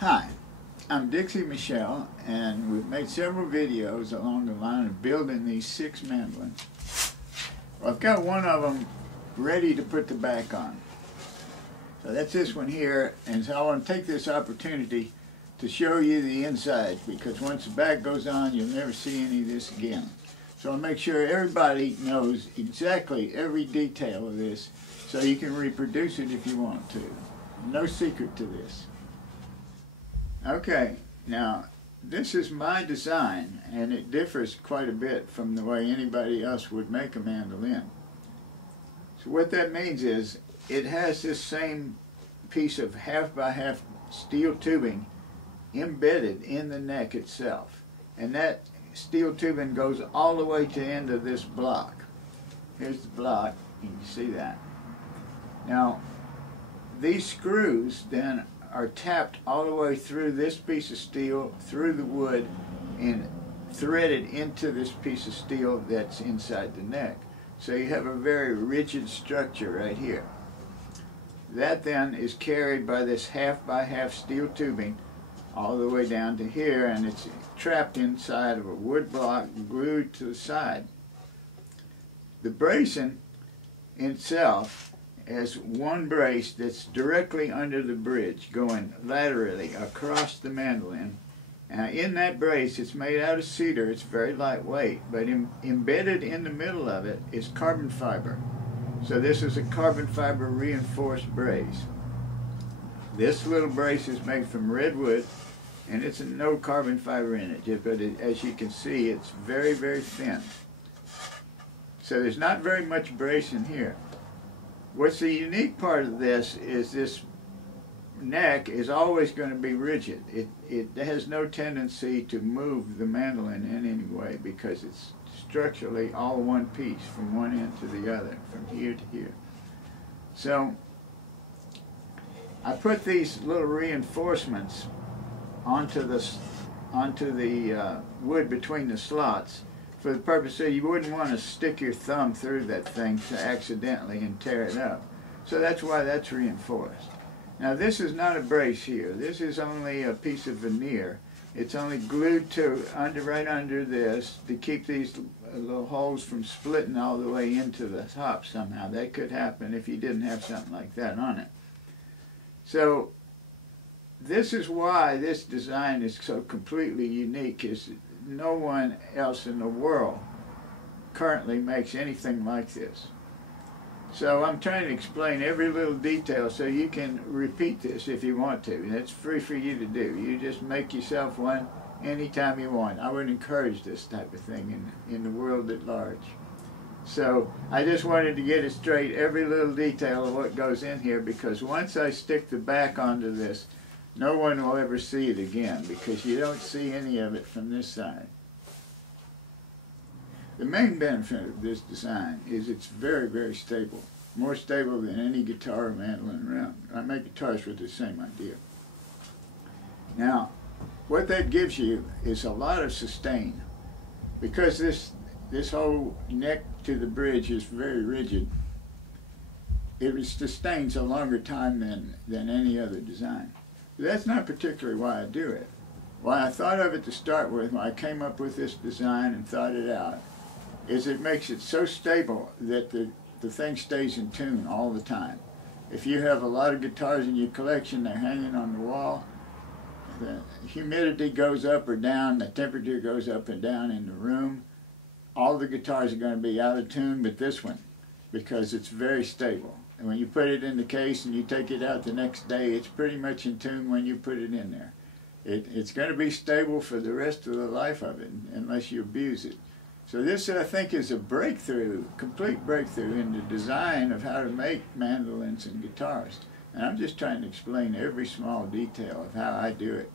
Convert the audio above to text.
Hi, I'm Dixie Michelle, and we've made several videos along the line of building these 6 mandolins. Well, I've got one of them ready to put the back on. So that's this one here, and so I want to take this opportunity to show you the inside, because once the back goes on, you'll never see any of this again. So I'll make sure everybody knows exactly every detail of this, so you can reproduce it if you want to. No secret to this. Okay, now this is my design, and it differs quite a bit from the way anybody else would make a mandolin. So what that means is it has this same piece of half by half steel tubing embedded in the neck itself, and that steel tubing goes all the way to the end of this block. Here's the block, you can see that. Now these screws then are tapped all the way through this piece of steel, through the wood, and threaded into this piece of steel that's inside the neck. So you have a very rigid structure right here. That then is carried by this half by half steel tubing all the way down to here, and it's trapped inside of a wood block glued to the side. The bracing itself has one brace that's directly under the bridge, going laterally across the mandolin. In that brace, it's made out of cedar, it's very lightweight, but embedded in the middle of it is carbon fiber. So this is a carbon fiber reinforced brace. This little brace is made from redwood, and it's no carbon fiber in it, but as you can see, it's very, very thin. So there's not very much brace in here. What's the unique part of this is this neck is always going to be rigid. It has no tendency to move the mandolin in any way, because it's structurally all one piece from one end to the other, from here to here. So I put these little reinforcements onto the wood between the slots, for the purpose that you wouldn't want to stick your thumb through that thing accidentally and tear it up. So that's why that's reinforced. Now this is not a brace here. This is only a piece of veneer. It's only glued to right under this to keep these little holes from splitting all the way into the top somehow. That could happen if you didn't have something like that on it. So this is why this design is so completely unique, is no one else in the world currently makes anything like this. So I'm trying to explain every little detail so you can repeat this if you want to, and it's free for you to do. You just make yourself one anytime you want. I would encourage this type of thing in the world at large. So I just wanted to get it straight, every little detail of what goes in here, because once I stick the back onto this, no one will ever see it again, because you don't see any of it from this side. The main benefit of this design is it's very, very stable. More stable than any guitar or mandolin around. I make guitars with the same idea. Now, what that gives you is a lot of sustain. Because this whole neck to the bridge is very rigid, it sustains a longer time than any other design. That's not particularly why I do it. Why I thought of it to start with, when I came up with this design and thought it out, is it makes it so stable that the thing stays in tune all the time. If you have a lot of guitars in your collection, they're hanging on the wall, the humidity goes up or down, the temperature goes up and down in the room, all the guitars are going to be out of tune but this one, because it's very stable. And when you put it in the case and you take it out the next day, it's pretty much in tune when you put it in there. It's going to be stable for the rest of the life of it, unless you abuse it. So this, I think, is a breakthrough, complete breakthrough in the design of how to make mandolins and guitars. And I'm just trying to explain every small detail of how I do it.